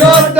melhor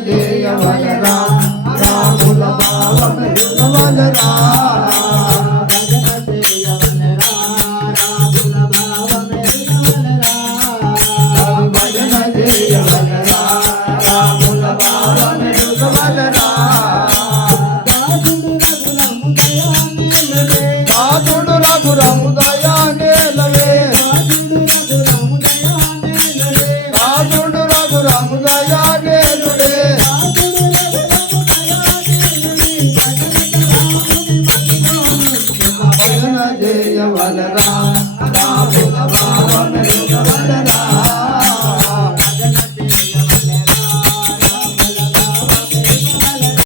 జయవలరా రాముల భావం వలరా రాముదయా నేనుడే Balaram.